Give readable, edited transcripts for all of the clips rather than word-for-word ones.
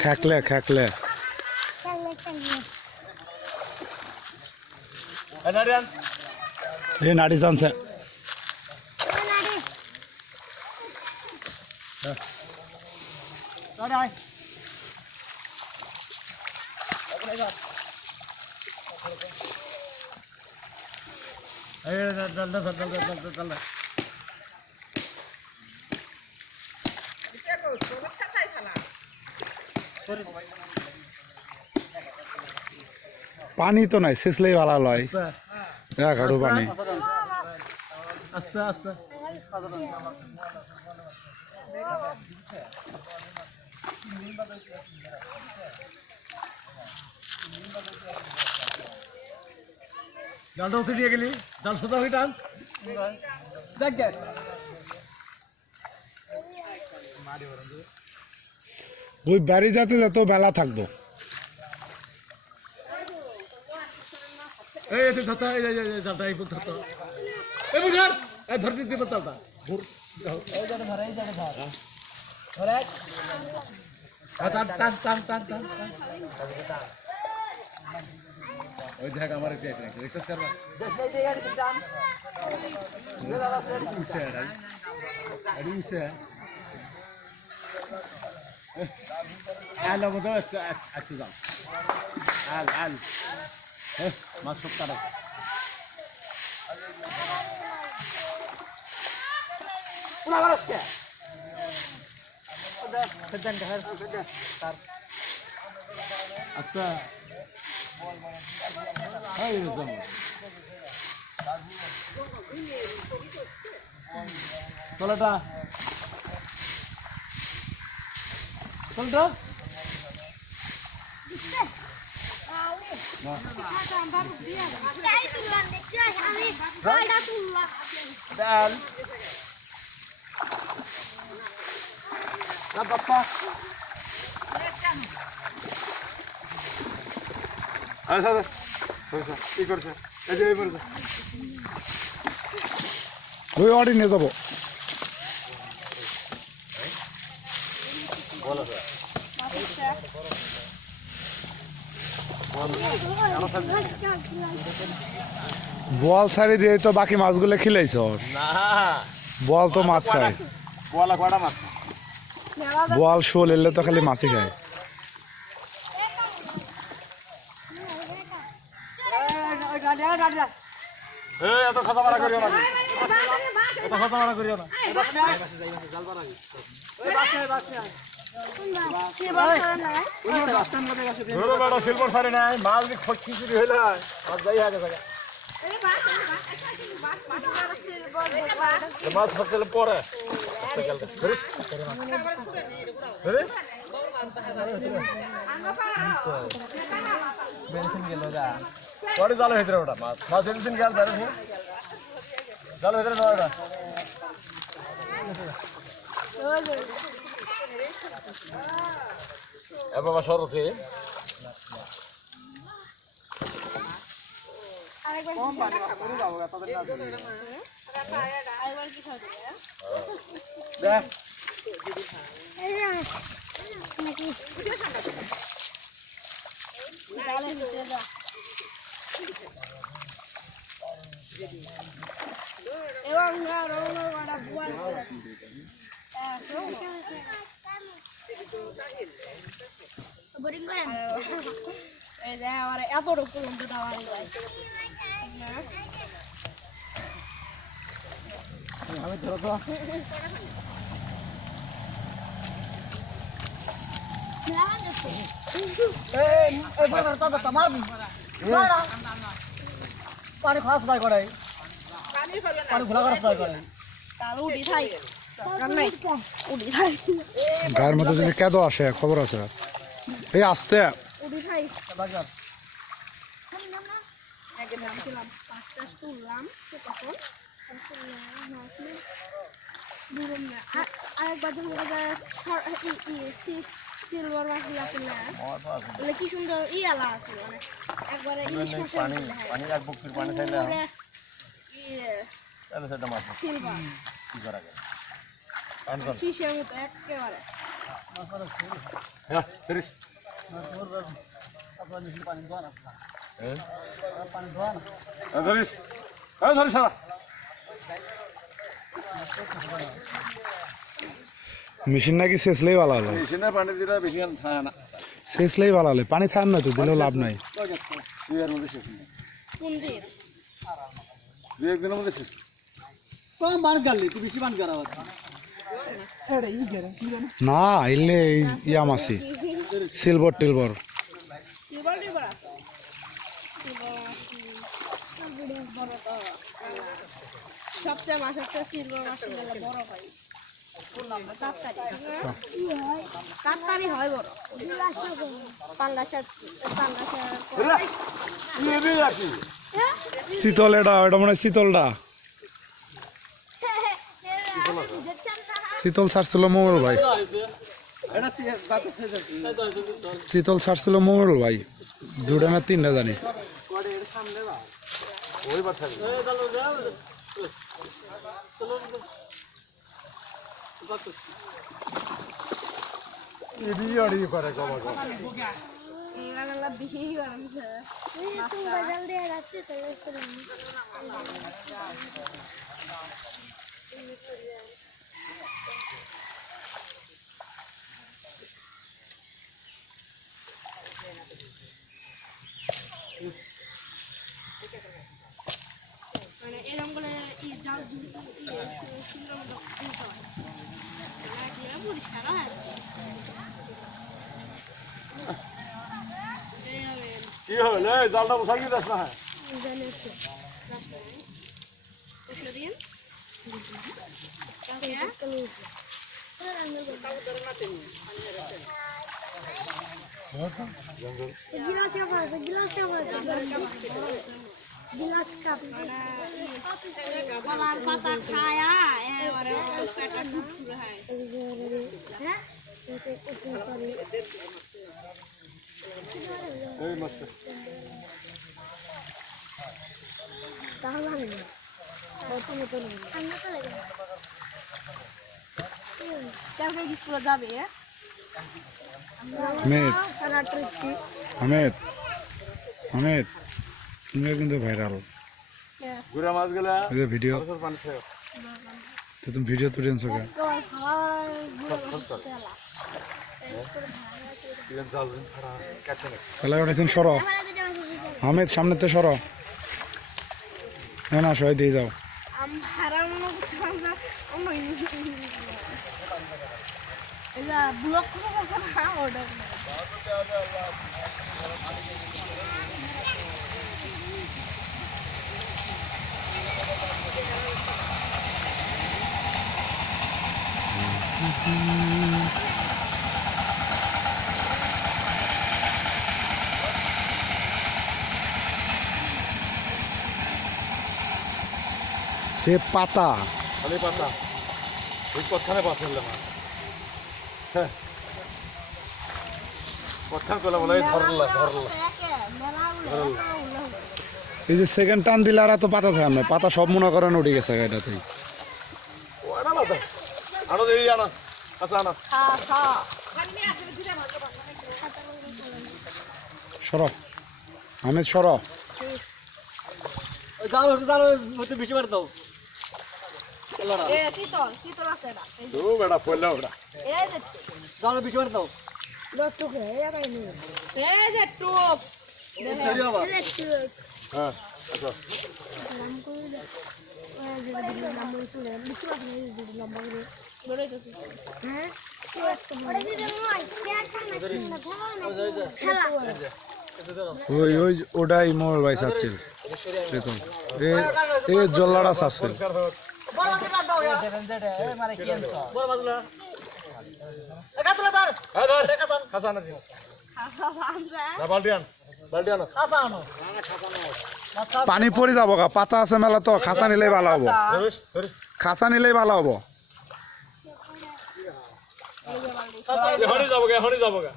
খেকলে খেকলে এই নাড়ি জানছে পানি তো নাই শেষলেই ভালো লয় ঘাটু পানি আস্তে আস্তে জালটা উঠে দিয়ে গেলি জাল সোজা হয়ে টান দেখ ওই বাড়ি যাতে যত বেলা থাকবো এই ধরতে এই জালটা এই ধরতে এই বুঝার এই ধরতে দিব জালটা ঘুর এই জায়গা ধর এই জায়গা ধর ধরে টান টান টান টান ওই দেখ আমার কি আছে এক্সারসাইজ করবা জেসে এই জায়গা টান উসে আরে উসে আলো বড় একটু যাও আল মাছ সব কাটা পুরা করছ কে ওটা ফেদান ঢার তার আস্তা হাই জম চলটা চলটা ডাল না বাপ্পা আচ্ছা আচ্ছা কি করছে এই যে এই করছে ওই অডি নিয়ে যাবো বলো স্যার বল ছাড়ি দিয়ে তো বাকি মাছগুলো খিলাইছ না বল তো মাছ খায় বলা কয়টা মাছ বল শোল এলে তো খালি মাছই খায় এত খাতা মারা করিও না এত খাতা মারা করিও না সিলভার সারি নাই মাছ খচ্ছি চুরি হইলে মাছ যাই আগে থাকে মাছ ফসলে পরে পরে জালের ভিতরে ওটা মাছ মাছ এদিন গেল জালের ভিতরে নয় ওটা বাবা সরতে আমি ধরো তো পানি খাওয়া সবাই করে পানি ঘোলা করা সবাই করে গায়ের মধ্যে যদি কেদো আসে খবর আছে এই আসতে আরেকবার যখন সিলভার মাছ আছে না বলে কি সুন্দর ইয়ালা আছে মানে একবারে ইলিশ মাছের পানি এক বুকের পানি খাইলে তাহলে সেটা মাছ সিলভার কি করা যায় শীষের মতো একেবারে হ্যাঁ তিরিশ ধরিস হ্যাঁ ধরিস সারা মেশিন নাকি শেষলেই ভালো হলো মেশিনের পানি দিলে বেশি থাকে না শেষলেই ভালো হলো পানি থাক না তো দিলেও লাভ নাই দুই এর মধ্যে শেষ নেই কোন দিন দুই একদিনের মধ্যে শেষ কম বান গালি তুই বেশি বান করা না এলে ইয়া মাছি সিলভার টিলভার সিলভার টিলভার আছে বড় তো সবচেয়ে মাছ হচ্ছে সিলভার মাছ বড় হয় কাতারি হয় বড় পাঙ্গাসের শীতল এটা ওটা মনে হয় শীতলটা শীতল ছাড়ছিল মোমল ভাই শীতল ছাড়ছিল মোমল ভাই দুটা না তিনটা জানি ওই বাচ্চা করে বেশি মানে এরকম করে জাল পরিষ্কার হয় কি হলো জালটা বসাই কি দাস না কলার পাতা খায়া এবারে পেটা ফুটফুরে হয় এই মাস্টার স্কুলে যাবে হামেদ হামেদ তুমি কিন্তু ভাইরাল গুড়া মাছ গেলে ভিডিও পানি খাও তো তুমি ভিডিও তুলে আনছো কে জাল ছাড়া কাটতে না তাহলে অনেকদিন সরো হামেদ সামনেতে সরো না সবাই দিয়ে যাও ব্লক সে পাতা খালি পাতা ওই পথখানে পাশে হ্যাঁ পথখান করলে বলে ধরলা এই যে সেকেন্ড টান দিলে আর এত পাতা থাকে না পাতা সব মনে করেন উঠে গেছে এটাতেই আনো এই আনা আচ্ছা আনা সরো হামেদ সরো জাল হতে বেশি বার দাও শীতল আছে এটা তো বেটা পড়লে ওটা এই যে জাল বেশি বার দাও এই যে টুপ হ্যাঁ আচ্ছা ওই ওই ওটাই মোবাইল ভাই চাচ্ছিল চেতন এ জল্লাটা চাচ্ছিল খাসা না দিন বালটি আন বালতি আনো খাসা আনো পানি পড়ে যাব গা, পাতা আছে মেলা তো, খাসা নিলেই ভালো হবো, ধরিস ধরিস খাসা নিলেই ভালো হবো। এখনই যাবো গা এখনই যাবো গা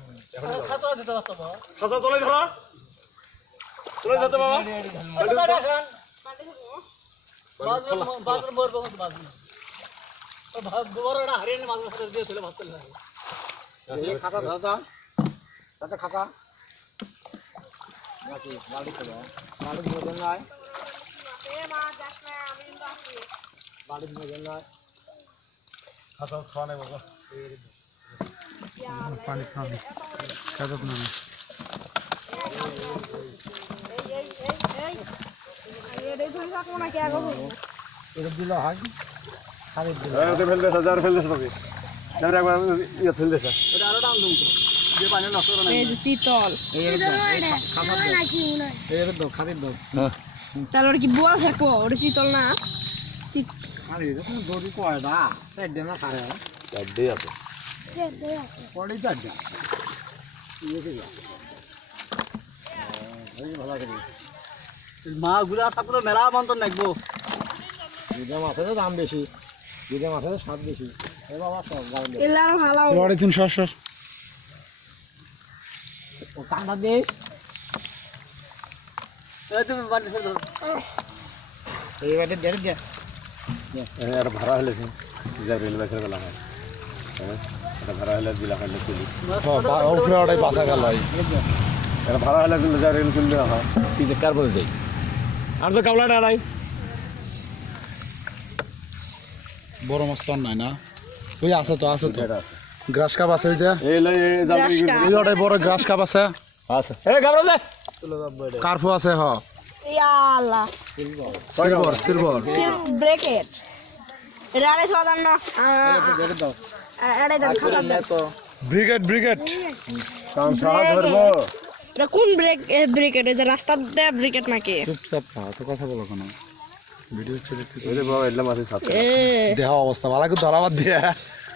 খাসা দিতে পারতো না খাসা তোলাই ধরা তোলাই যেতে বাবা বাজার মরবে মত বাজার তো বড়টা হারিয়ে মাছ মাছ দিয়ে তুলে ভাত তুলে এই খাসা দাদা দাদা খাসা নাকি বাড়ি চলে বাড়ি মজা নাই বাড়ি মজা নাই খাসা খাওয়া নাই বাবা পানি খাবে, খাজক না। এটা দিলে হয় খালি দিলে ওকে ফেল দে হাজার ফেল দে সবই যার একবার ইয়া ফেল দে এটা আরো দাম দেবো যে পানি নষ্ট করে এই যে চিতল এই দাও খালি দাও তাহলে কি বল থাকো ওটা চিতল না খালি যখন দড়ি কয়টা চারটে না খারে চারটি আছে পড়ে চারটে মাছগুলা থাকলে মেলা বন্তর নাকবো দুধে মাছের দাম বেশি দুধে মাছের স্বাদ বেশি এ বাবা সব গাড়ি এলে আরো ভালো হবে। এবারে 300 ও কাঁটা দে এই তুমি বাড়ি ফেলে দাও এই বাড়ি দেড় দে আর ভাড়া হলে যা রেল বাইসের বেলা হয় এটা ভাড়া হলে দিলা হলে চলি উপরে ওটাই বাসা গেল। এটা ভাড়া হলে দিলে যা রেল কিনলে হয় কি যে কার বলে দেই আর তো কাবলাটা নাই বড় মাছ তো আর নাই না, ওই আছে তো, আছে তো এটা আছে গ্রাস কাপ আছে, ওই যে এই লই যাও গ্রাস কাপ। ওই ওটাই বড় গ্রাস কাপ আছে, আছে এই গাবরা দে তুলে দাও বড় কার্ফু আছে, হ ইয়াল্লা সিলভার ব্রেকেট এটা আড়াই ছয় না দেড় দাও আড়াই দাম খাতা তো ব্রিগেড কাম সাহায্য ধরবো এটা কোন ব্রেকেট এটা রাস্তার দেয়া ব্রেকেট নাকি চুপচাপ থাক, তো কথা বলো কেন, ভিডিও ছেড়ে ওই যে বাবা এলা মাছের সাথে এ দেহ অবস্থা ভালো করে ধরাবার দিয়ে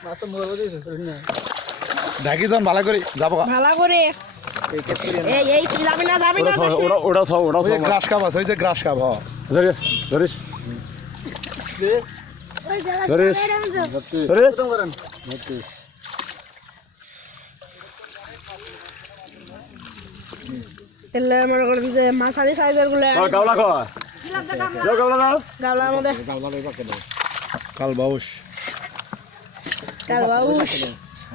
মাছ তো মরবে দিছে না ঢাকি যখন ভালো করে যাবো গা। ভালো করে এই যাবি না যাবি না যাস না। ওরা ওরা সব ওরা ওই যে সব গ্রাস কাপ আছে, ওই যে গ্রাস কাপ, হ ধরিস ধরিস ওই জায়গা ধরিস ভর্তি ধরিস খতম করেন ভর্তি এলে মনে করেন যে মাছালি সাইজের গুলো কাবলা কয় যাও কাবলা দাও গাবলার মধ্যে গাবলা লই পাকে দাও কাল বাউস কাল বাউস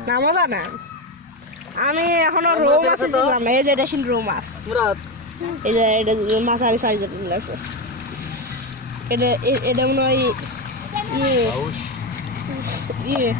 নামও জানা আমি এখনো রৌ মাছ দিলাম, এই যে এটা শিল রৌ মাছ, মুরাদ এই যে এটা মাছালি সাইজের গুলো আছে, এটা এটা মনে হয় ইয়ে